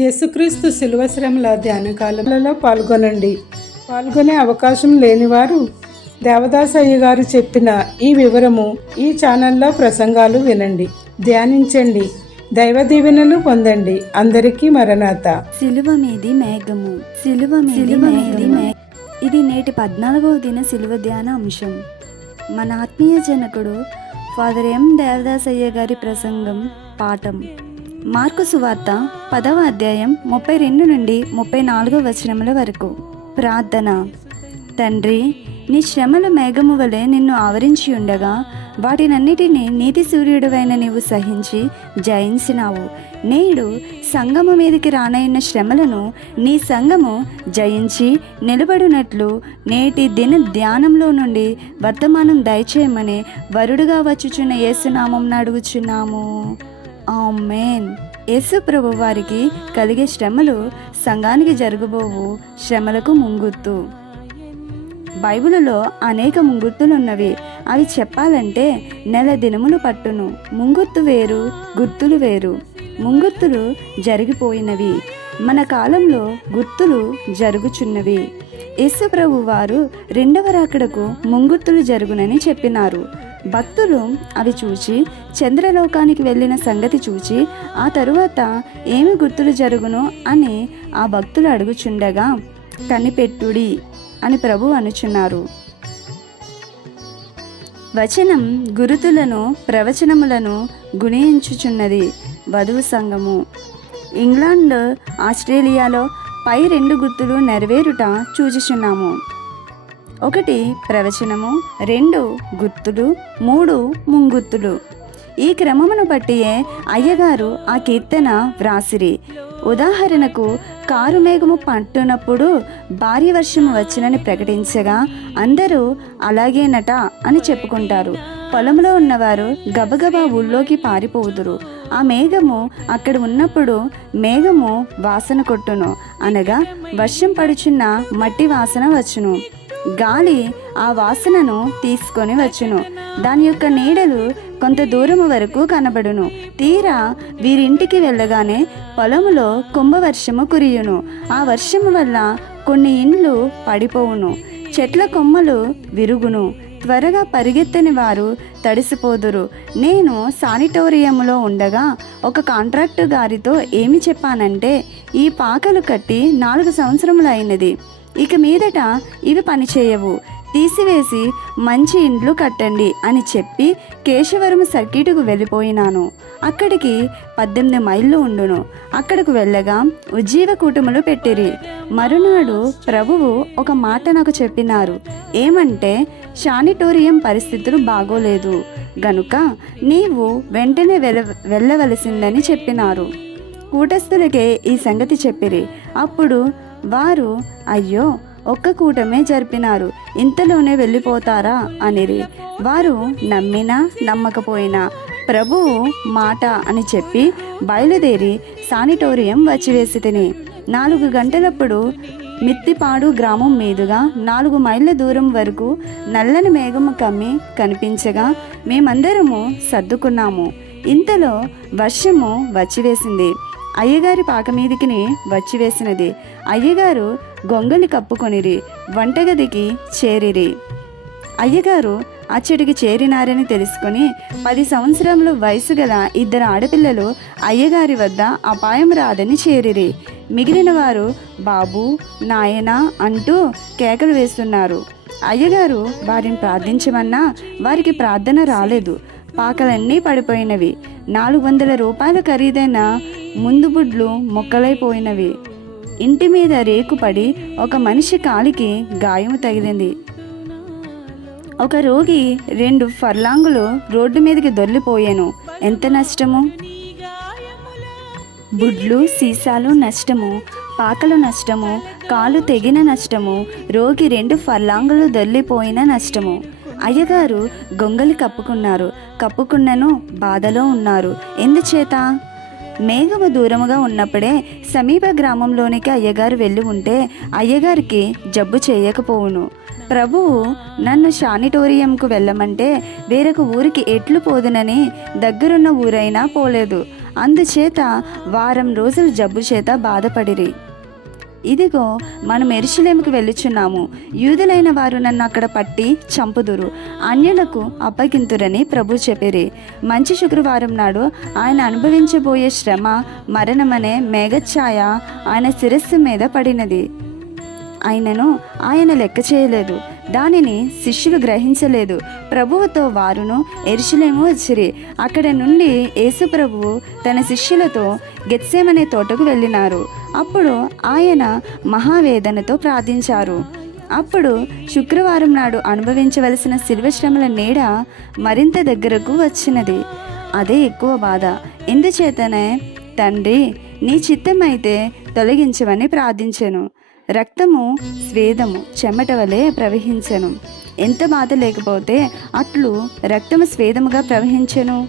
యేసుక్రీస్తు శిలువ శ్రమల ధ్యాన కాలంలో పాల్గొనండి. పాల్గొనే అవకాశం లేనివారు దేవదాసయ్య గారు చెప్పిన ఈ వివరము ఈ ఛానల్లో ప్రసంగాలు వినండి. ధ్యానించండి. దైవ దీవెనలు పొందండి. అందరికీ మరణాత. సిలువ మీది మేఘము. సిలువ మీది మీది మే ఇది నేటి పద్నాలుగవ దిన సిలువ ధ్యాన అంశం. మన ఆత్మీయ జనకుడు ఫాదర్ ఎం దేవదాసయ్య గారి ప్రసంగం పాఠం. మార్కు సువార్త పదవ అధ్యాయం ముప్పై రెండు నుండి ముప్పై నాలుగో వచనముల వరకు. ప్రార్థన. తండ్రి నీ శ్రమల మేఘము వలె నిన్ను ఆవరించి ఉండగా వాటినన్నిటినీ నీతి సూర్యుడువైన నీవు సహించి జయించినావు. నేడు సంగము మీదకి రానైన శ్రమలను నీ సంగము జయించి నిలబడినట్లు నేటి దిన ధ్యానంలో నుండి వర్తమానం దయచేయమని వరుడుగా వచ్చుచున్న యేసునామం అడుగుచున్నాము. ఆమెన్. యేసు ప్రభు వారికి కలిగే శ్రమలు సంఘానికి జరగబోవు శ్రమలకు ముంగుర్తు బైబిలులో అనేక ముంగుర్తులు ఉన్నవి అవి చెప్పాలంటే నెల దినములు పట్టును. ముంగుర్తు వేరు గుర్తులు వేరు. ముంగుర్తులు జరిగిపోయినవి. మన కాలంలో గుర్తులు జరుగుచున్నవి. యేసు ప్రభు వారు రెండవ రాకడకు ముంగుర్తులు జరుగునని చెప్పినారు. భక్తులు అవి చూచి చంద్రలోకానికి వెళ్ళిన సంగతి చూచి ఆ తరువాత ఏమి గుర్తులు జరుగును అని ఆ భక్తులు అడుగుచుండగా కనిపెట్టుడి అని ప్రభు అనుచున్నారు. వచనం గురుతులను ప్రవచనములను గుణించుచున్నది వధువు సంఘము. ఇంగ్లాండ్ ఆస్ట్రేలియాలో పై రెండు గుర్తులు నెరవేరుట చూచుచున్నాము. ఒకటి ప్రవచనము రెండు గుర్తులు మూడు ముంగుర్తులు ఈ క్రమమును బట్టియే అయ్యగారు ఆ కీర్తన వ్రాసిరి. ఉదాహరణకు కారు మేఘము పట్టునప్పుడు భారీ వర్షము వచ్చినని ప్రకటించగా అందరూ అలాగేనట అని చెప్పుకుంటారు. పొలంలో ఉన్నవారు గబగబా ఊళ్ళోకి పారిపోదురు ఆ మేఘము అక్కడ ఉన్నప్పుడు మేఘము వాసన కొట్టును అనగా వర్షం పడుచున్న మట్టి వాసన వచ్చును. గాలి ఆ వాసనను తీసుకొని వచ్చును. దాని యొక్క నీడలు కొంత దూరము వరకు కనబడును. తీరా వీరింటికి వెళ్ళగానే పొలములో కుంభవర్షము కురియును. ఆ వర్షము వల్ల కొన్ని ఇండ్లు పడిపోవును. చెట్ల కొమ్మలు విరుగును. త్వరగా పరిగెత్తని వారు తడిసిపోదురు. నేను సానిటోరియంలో ఉండగా ఒక కాంట్రాక్టు గారితో ఏమి చెప్పానంటే ఈ పాకలు కట్టి నాలుగు సంవత్సరములు అయినది. ఇక మీదట ఇవి పనిచేయవు తీసివేసి మంచి ఇండ్లు కట్టండి అని చెప్పి కేశవరం సర్కిటుకు వెళ్ళిపోయినాను. అక్కడికి పద్దెనిమిది మైళ్ళు ఉండును. అక్కడకు వెళ్ళగా ఉజ్జీవ కూటములు పెట్టిరి. మరునాడు ప్రభువు ఒక మాట నాకు చెప్పినారు. ఏమంటే శానిటోరియం పరిస్థితులు బాగోలేదు. గనుక నీవు వెంటనే వెళ్ళ వెళ్ళవలసిందని చెప్పినారు. కూటస్థులకే ఈ సంగతి చెప్పిరి. అప్పుడు వారు అయ్యో ఒక్క కూటమే జరిపినారు ఇంతలోనే వెళ్ళిపోతారా? అనిరి. వారు నమ్మినా నమ్మకపోయినా ప్రభువు మాట అని చెప్పి బయలుదేరి సానిటోరియం వచ్చివేసి తిని నాలుగు గంటలప్పుడు మిత్తిపాడు గ్రామం మీదుగా నాలుగు మైళ్ళ దూరం వరకు నల్లని మేఘము కమ్మి కనిపించగా మేమందరము సర్దుకున్నాము. ఇంతలో వర్షము వచ్చివేసింది అయ్యగారి పాక మీదికి వచ్చివేసినది. అయ్యగారు గొంగలి కప్పుకొనిరి వంటగదికి చేరిరి. అయ్యగారు అచ్చడికి చేరినారని తెలుసుకొని పది సంవత్సరములు వయసు గల ఇద్దరు ఆడపిల్లలు అయ్యగారి వద్ద అపాయం రాదని చేరిరి. మిగిలిన వారు బాబు నాయన అంటూ కేకలు వేస్తున్నారు. అయ్యగారు వారిని ప్రార్థించమన్నా వారికి ప్రార్థన రాలేదు. పాకలన్నీ పడిపోయినవి. నాలుగు వందల రూపాయల ఖరీదైన ముందు బుడ్లు మొక్కలైపోయినవి ఇంటి మీద రేకు పడి ఒక మనిషి కాలికి గాయం తగిలింది. ఒక రోగి రెండు ఫర్లాంగులు రోడ్డు మీదకి దొర్లిపోయాను. ఎంత నష్టము? బుడ్లు సీసాలు నష్టము పాకలు నష్టము కాలు తెగిన నష్టము రోగి రెండు ఫర్లాంగులు దొల్లిపోయిన నష్టము. అయ్యగారు గొంగలి కప్పుకున్నారు. కప్పుకున్నను బాధలో ఉన్నారు. ఎందుచేత? మేఘము దూరముగా ఉన్నప్పుడే సమీప గ్రామంలోనికి అయ్యగారు వెళ్ళి ఉంటే అయ్యగారికి జబ్బు చేయకపోవును. ప్రభువు నన్ను శానిటోరియంకు వెళ్ళమంటే వేరొక ఊరికి ఎట్లు పోదునని దగ్గరున్న ఊరైనా పోలేదు. అందుచేత వారం రోజులు జబ్బు చేత బాధపడిరి. ఇదిగో మనం ఎరుషులేముకు వెళ్ళుచున్నాము. యూదులైన వారు నన్ను అక్కడ పట్టి చంపుదురు. అన్యులకు అప్పగింతురని ప్రభు చెప్పిరి. మంచి శుక్రవారం నాడు ఆయన అనుభవించబోయే శ్రమ మరణమనే మేఘఛాయ ఆయన శిరస్సు మీద పడినది. ఆయనను ఆయన లెక్క చేయలేదు. దానిని శిష్యులు గ్రహించలేదు. ప్రభువుతో వారును ఎరుషులేము వచ్చిరి. అక్కడ నుండి యేసు ప్రభువు తన శిష్యులతో గెత్సేమనే తోటకు వెళ్ళినారు. అప్పుడు ఆయన మహావేదనతో ప్రార్థించారు. అప్పుడు శుక్రవారం నాడు అనుభవించవలసిన శిల్వ శ్రమల నీడ మరింత దగ్గరకు వచ్చినది. అదే ఎక్కువ బాధ. ఎందుచేతనే తండ్రి నీ చిత్తమైతే తొలగించవని ప్రార్థించెను. రక్తము స్వేదము చెమట వలె ప్రవహించను. ఎంత బాధ లేకపోతే అట్లు రక్తము స్వేదముగా ప్రవహించను.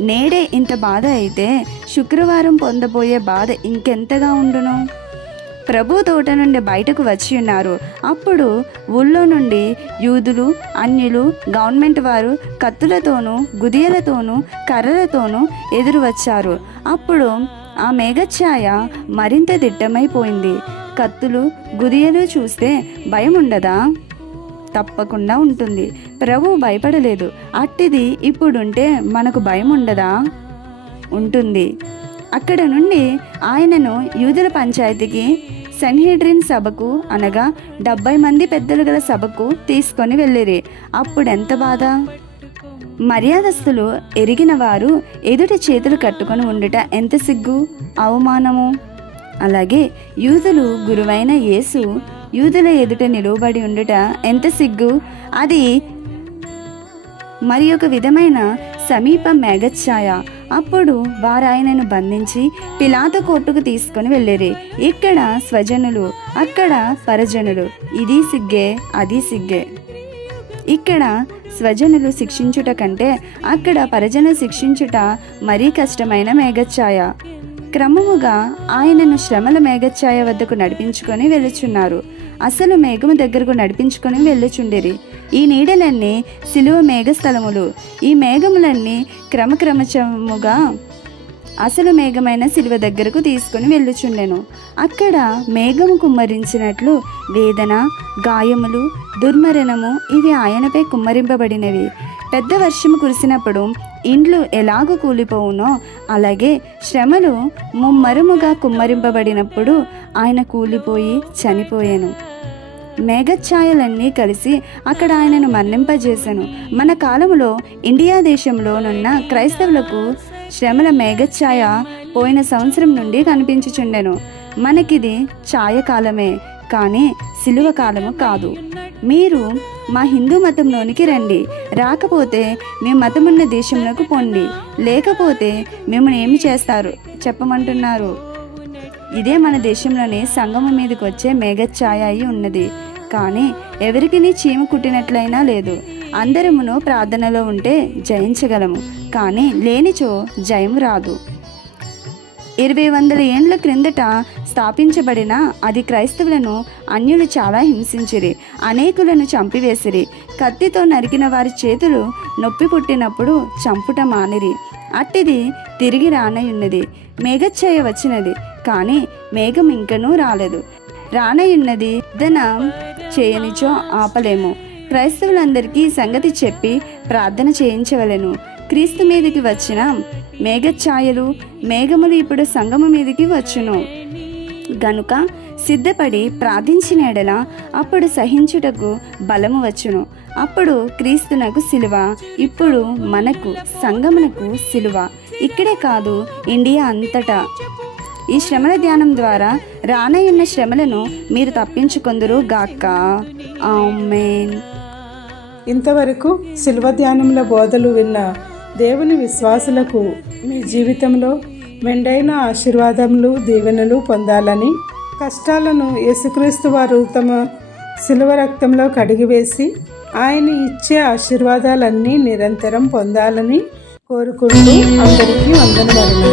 నేడే ఇంత బాధ అయితే శుక్రవారం పొందబోయే బాధ ఇంకెంతగా ఉండును? ప్రభు తోట నుండి బయటకు వచ్చి ఉన్నారు. అప్పుడు ఊళ్ళో నుండి యూదులు అన్యులు గవర్నమెంట్ వారు కత్తులతోనూ గుదియలతోనూ కర్రలతోనూ ఎదురు వచ్చారు. అప్పుడు ఆ మేఘఛాయ మరింత దిట్టమైపోయింది. కత్తులు గుదియలు చూస్తే భయం ఉండదా తప్పకుండా ఉంటుంది. ప్రభు భయపడలేదు. అట్టిది ఇప్పుడుంటే మనకు భయం ఉండదా ఉంటుంది. అక్కడ నుండి ఆయనను యూదుల పంచాయతీకి సన్హెడ్రిన్ సభకు అనగా డెబ్బై మంది పెద్దలు గల సభకు తీసుకొని వెళ్ళిరి. అప్పుడు ఎంత బాధ? మర్యాదస్తులు ఎరిగిన వారు ఎదుటి చేతులు కట్టుకొని ఉండుట ఎంత సిగ్గు? అవమానము? అలాగే యూదులు గురువైన యేసు యూదుల ఎదుట నిలువబడి ఉండుట ఎంత సిగ్గు? అది మరి ఒక విధమైన సమీప మేఘఛాయ. అప్పుడు వారాయనను బంధించి పిలాత కోర్టుకు తీసుకొని వెళ్ళిరి. ఇక్కడ స్వజనులు అక్కడ పరజనులు. ఇది సిగ్గే అది సిగ్గే. ఇక్కడ స్వజనులు శిక్షించుట కంటే అక్కడ పరజన శిక్షించుట మరీ కష్టమైన మేఘఛాయ. క్రమముగా ఆయనను శ్రమల మేఘఛాయ వద్దకు నడిపించుకొని వెళ్ళుచున్నారు. అసలు మేఘము దగ్గరకు నడిపించుకొని వెళ్ళుచుండిరి. ఈ నీడలన్నీ సిలువ మేఘస్థలములు. ఈ మేఘములన్నీ క్రమక్రమచముగా అసలు మేఘమైన శిలువ దగ్గరకు తీసుకుని వెళ్ళుచుండెను. అక్కడ మేఘము కుమ్మరించినట్లు వేదన గాయములు దుర్మరణము ఇవి ఆయనపై కుమ్మరింపబడినవి. పెద్ద వర్షము కురిసినప్పుడు ఇండ్లు ఎలాగ కూలిపోవునో అలాగే శ్రమలు ముమ్మరుముగా కుమ్మరింపబడినప్పుడు ఆయన కూలిపోయి చనిపోయాను. మేఘఛాయలన్నీ కలిసి అక్కడ ఆయనను మరణింపజేశాను మన కాలంలో ఇండియా దేశంలోనున్న క్రైస్తవులకు శ్రమల మేఘఛాయ పోయిన సంవత్సరం నుండి కనిపించుచుండెను. మనకిది ఛాయ కాలమే కానీ సిలువ కాలము కాదు. మీరు మా హిందూ మతంలోనికి రండి. రాకపోతే మీ మతమున్న దేశంలోకి పొండి. లేకపోతే మిమ్మల్ని ఏమి చేస్తారు? చెప్పమంటున్నారు. ఇదే మన దేశంలోని సంగమం మీదకి వచ్చే మేఘఛాయ అయి ఉన్నది. కానీ ఎవరికి చీమ కుట్టినట్లయినా లేదు. అందరమును ప్రార్థనలో ఉంటే జయించగలము. కానీ లేనిచో జయం రాదు. ఇరవై వందల ఏండ్ల క్రిందట స్థాపించబడిన అది క్రైస్తవులను అన్యులు చాలా హింసించిరి అనేకులను చంపివేసిరి. కత్తితో నరికిన వారి చేతులు నొప్పి పుట్టినప్పుడు చంపుట మానిరి. అట్టిది తిరిగి రానయున్నది. మేఘఛాయ వచ్చినది కానీ మేఘం ఇంకనూ రాలేదు. రానయున్నది దన చేయనిచో ఆపలేము. క్రైస్తవులందరికీ సంగతి చెప్పి ప్రార్థన చేయించవలెను. క్రీస్తు మీదకి వచ్చిన మేఘఛాయలు మేఘములు ఇప్పుడు సంగము మీదకి వచ్చును. గనుక సిద్ధపడి ప్రార్థించిన ఎడల అప్పుడు సహించుటకు బలము వచ్చును. అప్పుడు క్రీస్తునకు సిలువ ఇప్పుడు మనకు సంగమునకు సిలువ. ఇక్కడే కాదు ఇండియా అంతటా. ఈ శ్రమల ధ్యానం ద్వారా రానయ్యున్న శ్రమలను మీరు తప్పించుకొందురు గాక. ఆమెన్. ఇంతవరకు శిల్వ ధ్యానముల బోధలు విన్న దేవుని విశ్వాసులకు మీ జీవితంలో మెండైన ఆశీర్వాదములు దీవెనలు పొందాలని కష్టాలను యేసుక్రీస్తు వారు తమ శిలువ రక్తంలో కడిగివేసి ఆయన ఇచ్చే ఆశీర్వాదాలన్నీ నిరంతరం పొందాలని కోరుకుంటూ అందరికీ వందనములు.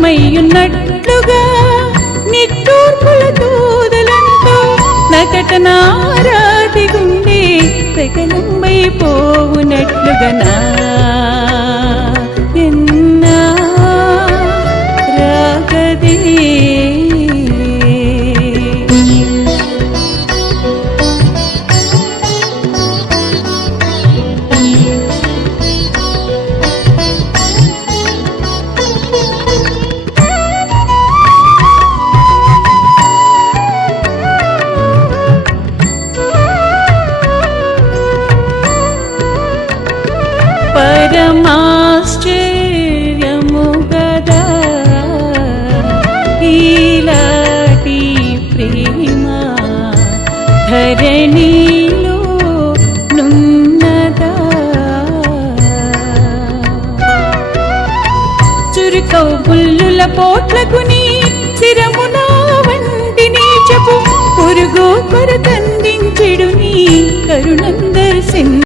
నిశ్చలమయ్యున్నట్లుగా నిట్టూర్పుల దూదలంతో నకటనారాతి గుండె ప్రకలంబైపోవునట్లుగా నా పురుగుల పోట్లకు నీ శిరమునా వంటి నీచపు పురుగు కొరకందించెడు నీ కరుణందర్శించు